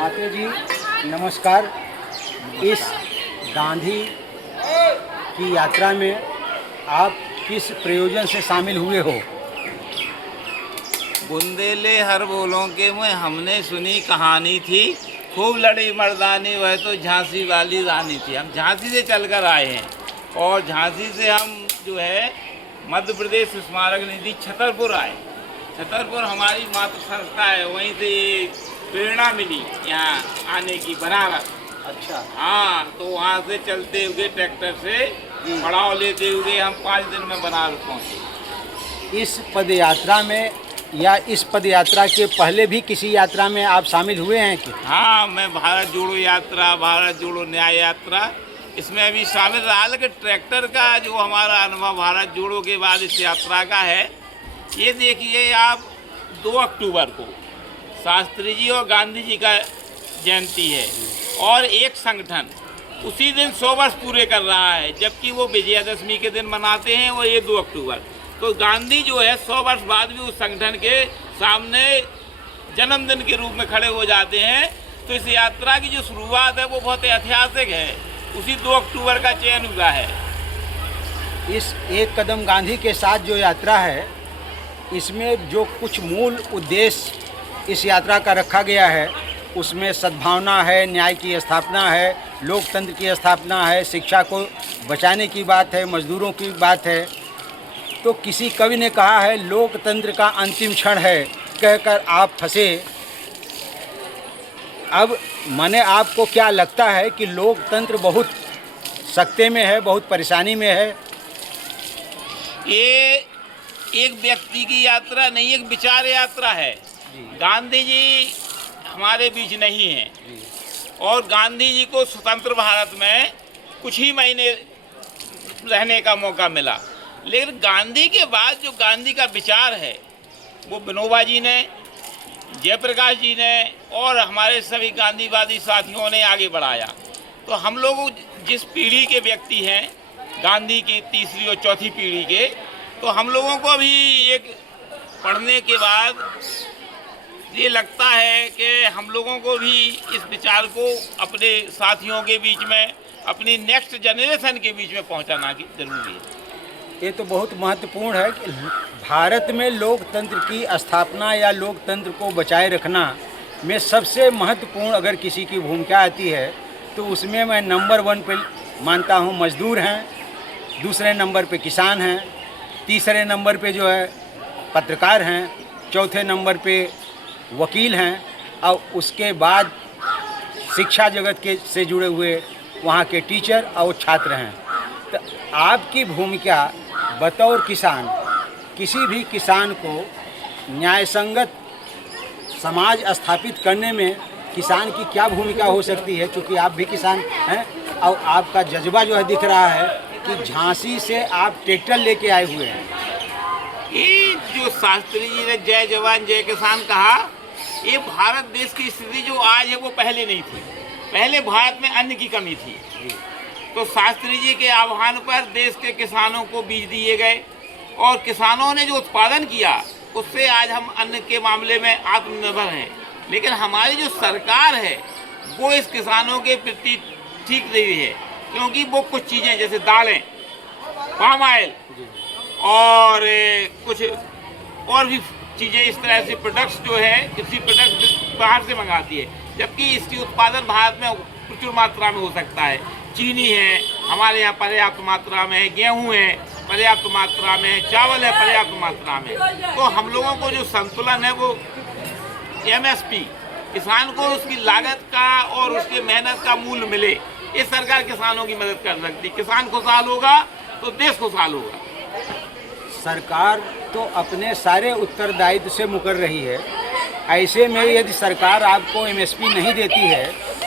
माते जी नमस्कार। इस गांधी की यात्रा में आप किस प्रयोजन से शामिल हुए हो? बुंदेले हर बोलों के में हमने सुनी कहानी थी, खूब लड़ी मर्दानी वह तो झांसी वाली रानी थी। हम झांसी से चलकर आए हैं और झांसी से हम जो है मध्य प्रदेश स्मारक निधि छतरपुर आए। छतरपुर हमारी मातृ संस्था है, वहीं से ये प्रेरणा मिली यहाँ आने की, बनारस। अच्छा। हाँ, तो वहाँ से चलते हुए ट्रैक्टर से पड़ाव लेते हुए हम 5 दिन में बनारस पहुँचे। इस पद यात्रा में या इस पद यात्रा के पहले भी किसी यात्रा में आप शामिल हुए हैं कि? हाँ, मैं भारत जोड़ो यात्रा, भारत जोड़ो न्याय यात्रा, इसमें अभी शामिल रहा। लेकिन ट्रैक्टर का जो हमारा अनुभव भारत जोड़ो के बाद इस यात्रा का है, ये देखिए आप 2 अक्टूबर को शास्त्री जी और गांधी जी का जयंती है और एक संगठन उसी दिन 100 वर्ष पूरे कर रहा है, जबकि वो विजयादशमी के दिन मनाते हैं और ये 2 अक्टूबर। तो गांधी जो है 100 वर्ष बाद भी उस संगठन के सामने जन्मदिन के रूप में खड़े हो जाते हैं। तो इस यात्रा की जो शुरुआत है वो बहुत ऐतिहासिक है, उसी 2 अक्टूबर का चयन हुआ है। इस एक कदम गांधी के साथ जो यात्रा है, इसमें जो कुछ मूल उद्देश्य इस यात्रा का रखा गया है, उसमें सद्भावना है, न्याय की स्थापना है, लोकतंत्र की स्थापना है, शिक्षा को बचाने की बात है, मजदूरों की बात है। तो किसी कवि ने कहा है लोकतंत्र का अंतिम क्षण है, कहकर आप फंसे। अब माने आपको क्या लगता है कि लोकतंत्र बहुत सकते में है, बहुत परेशानी में है? ये एक व्यक्ति की यात्रा नहीं, एक विचार यात्रा है। गांधी जी हमारे बीच नहीं हैं और गांधी जी को स्वतंत्र भारत में कुछ ही महीने रहने का मौका मिला, लेकिन गांधी के बाद जो गांधी का विचार है वो विनोबा जी ने, जयप्रकाश जी ने और हमारे सभी गांधीवादी साथियों ने आगे बढ़ाया। तो हम लोग जिस पीढ़ी के व्यक्ति हैं, गांधी की तीसरी और चौथी पीढ़ी के, तो हम लोगों को भी एक पढ़ने के बाद ये लगता है कि हम लोगों को भी इस विचार को अपने साथियों के बीच में, अपनी नेक्स्ट जनरेशन के बीच में पहुंचाना की जरूरी है। ये तो बहुत महत्वपूर्ण है कि भारत में लोकतंत्र की स्थापना या लोकतंत्र को बचाए रखना में सबसे महत्वपूर्ण अगर किसी की भूमिका आती है तो उसमें मैं नंबर 1 पे मानता हूँ मजदूर हैं, दूसरे नंबर पे किसान हैं, तीसरे नंबर पे जो है पत्रकार हैं, चौथे नंबर पे वकील हैं और उसके बाद शिक्षा जगत के से जुड़े हुए वहाँ के टीचर और छात्र हैं। तो आपकी भूमिका बतौर किसान, किसी भी किसान को न्यायसंगत समाज स्थापित करने में किसान की क्या भूमिका हो सकती है? क्योंकि आप भी किसान हैं और आपका जज्बा जो है दिख रहा है कि झांसी से आप ट्रैक्टर लेके आए हुए हैं। ये जो शास्त्री जी ने जय जवान जय किसान कहा, ये भारत देश की स्थिति जो आज है वो पहले नहीं थी। पहले भारत में अन्न की कमी थी, तो शास्त्री जी के आह्वान पर देश के किसानों को बीज दिए गए और किसानों ने जो उत्पादन किया उससे आज हम अन्न के मामले में आत्मनिर्भर हैं। लेकिन हमारी जो सरकार है वो इस किसानों के प्रति ठीक नहीं है, क्योंकि वो कुछ चीज़ें जैसे दालें, पाम ऑयल और कुछ और भी चीज़ें इस तरह से प्रोडक्ट्स जो है, कृषि प्रोडक्ट्स बाहर से मंगाती है, जबकि इसकी उत्पादन भारत में प्रचुर मात्रा में हो सकता है। चीनी है हमारे यहाँ पर्याप्त मात्रा में है, गेहूँ है पर्याप्त मात्रा में, चावल है पर्याप्त मात्रा में। तो हम लोगों को जो संतुलन है वो MSP, किसान को उसकी लागत का और उसके मेहनत का मूल्य मिले, ये सरकार किसानों की मदद कर सकती। किसान खुशहाल होगा तो देश खुशहाल होगा। सरकार तो अपने सारे उत्तरदायित्व से मुकर रही है, ऐसे में यदि सरकार आपको MSP नहीं देती है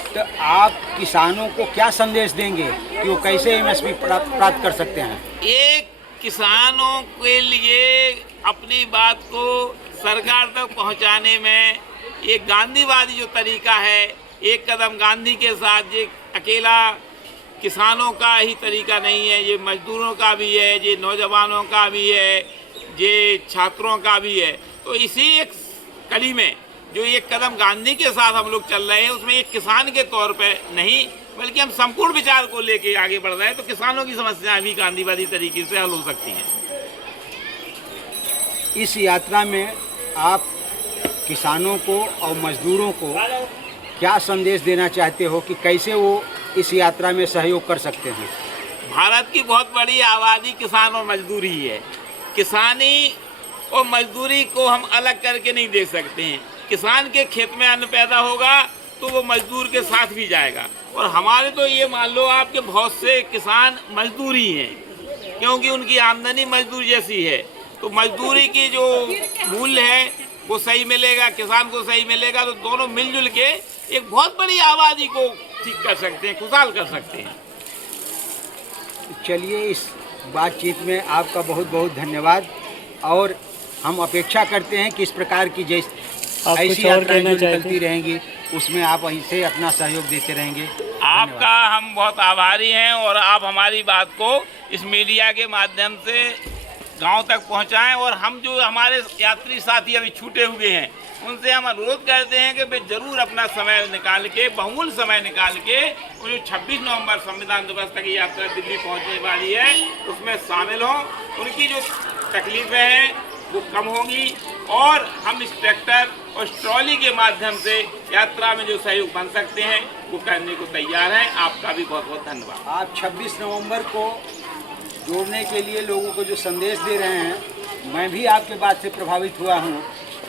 तो आप किसानों को क्या संदेश देंगे कि वो कैसे MSP प्राप्त कर सकते हैं? एक किसानों के लिए अपनी बात को सरकार तक पहुंचाने में ये गांधीवादी जो तरीका है, एक कदम गांधी के साथ, ये अकेला किसानों का ही तरीका नहीं है, ये मजदूरों का भी है, ये नौजवानों का भी है, ये छात्रों का भी है। तो इसी एक कड़ी में जो एक कदम गांधी के साथ हम लोग चल रहे हैं उसमें एक किसान के तौर पे नहीं बल्कि हम संपूर्ण विचार को लेके आगे बढ़ रहे हैं, तो किसानों की समस्याएं भी गांधीवादी तरीके से हल हो सकती हैं। इस यात्रा में आप किसानों को और मजदूरों को क्या संदेश देना चाहते हो कि कैसे वो इस यात्रा में सहयोग कर सकते हैं? भारत की बहुत बड़ी आबादी किसान और मजदूर ही है। किसानी और मजदूरी को हम अलग करके नहीं देख सकते हैं। किसान के खेत में अन्न पैदा होगा तो वो मजदूर के साथ भी जाएगा, और हमारे तो ये मान लो आपके बहुत से किसान मजदूर ही हैं, क्योंकि उनकी आमदनी मजदूर जैसी है। तो मजदूरी की जो मूल्य है वो सही मिलेगा, किसान को सही मिलेगा, तो दोनों मिलजुल के एक बहुत बड़ी आबादी को ठीक कर सकते हैं, खुशहाल कर सकते हैं। चलिए, इस बातचीत में आपका बहुत बहुत धन्यवाद, और हम अपेक्षा करते हैं कि इस प्रकार की ऐसी यात्राएं जो निकलती रहेंगी उसमें आप ऐसे अपना सहयोग देते रहेंगे। आपका हम बहुत आभारी हैं, और आप हमारी बात को इस मीडिया के माध्यम से गांव तक पहुंचाएं, और हम जो हमारे यात्री साथी अभी छूटे हुए हैं उनसे हम अनुरोध करते हैं कि वे जरूर अपना समय निकाल के, बहुमूल्य समय निकाल के, वो जो 26 नवंबर संविधान दिवस तक की यात्रा दिल्ली पहुंचने वाली है उसमें शामिल हों। उनकी जो तकलीफें हैं वो कम होंगी, और हम इस ट्रैक्टर और ट्रॉली के माध्यम से यात्रा में जो सहयोग बन सकते हैं वो करने को तैयार हैं। आपका भी बहुत बहुत धन्यवाद। आप 26 नवंबर को जोड़ने के लिए लोगों को जो संदेश दे रहे हैं, मैं भी आपके बात से प्रभावित हुआ हूँ।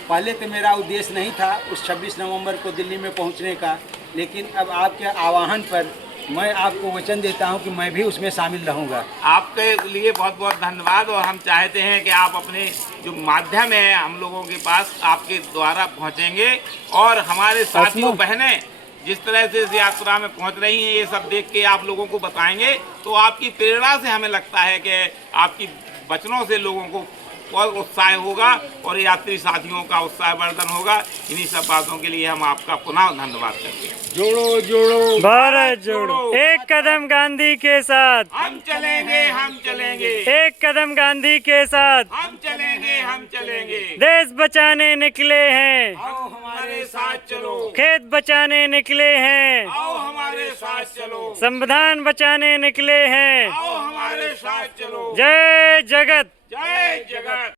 पहले तो मेरा उद्देश्य नहीं था उस 26 नवंबर को दिल्ली में पहुँचने का, लेकिन अब आपके आह्वान पर मैं आपको वचन देता हूं कि मैं भी उसमें शामिल रहूंगा। आपके लिए बहुत बहुत धन्यवाद, और हम चाहते हैं कि आप अपने जो माध्यम है हम लोगों के पास आपके द्वारा पहुंचेंगे, और हमारे साथियों बहनें जिस तरह से इस यात्रा में पहुंच रही हैं ये सब देख के आप लोगों को बताएंगे, तो आपकी प्रेरणा से हमें लगता है कि आपकी वचनों से लोगों को बहुत उत्साह होगा और यात्री साथियों का उत्साहवर्धन होगा। इन्हीं सब बातों के लिए हम आपका पुनः धन्यवाद करते हैं। जोड़ो जोड़ो भारत जोड़ो, एक कदम गांधी के साथ हम चलेंगे, हम चलेंगे, एक कदम गांधी के साथ हम चलेंगे, हम चलेंगे। देश बचाने निकले हैं, आओ हमारे साथ चलो, खेत बचाने निकले हैं, आओ हमारे साथ चलो, संविधान बचाने निकले हैं। आओ हमारे साथ चलो। जय जगत। जय जगत।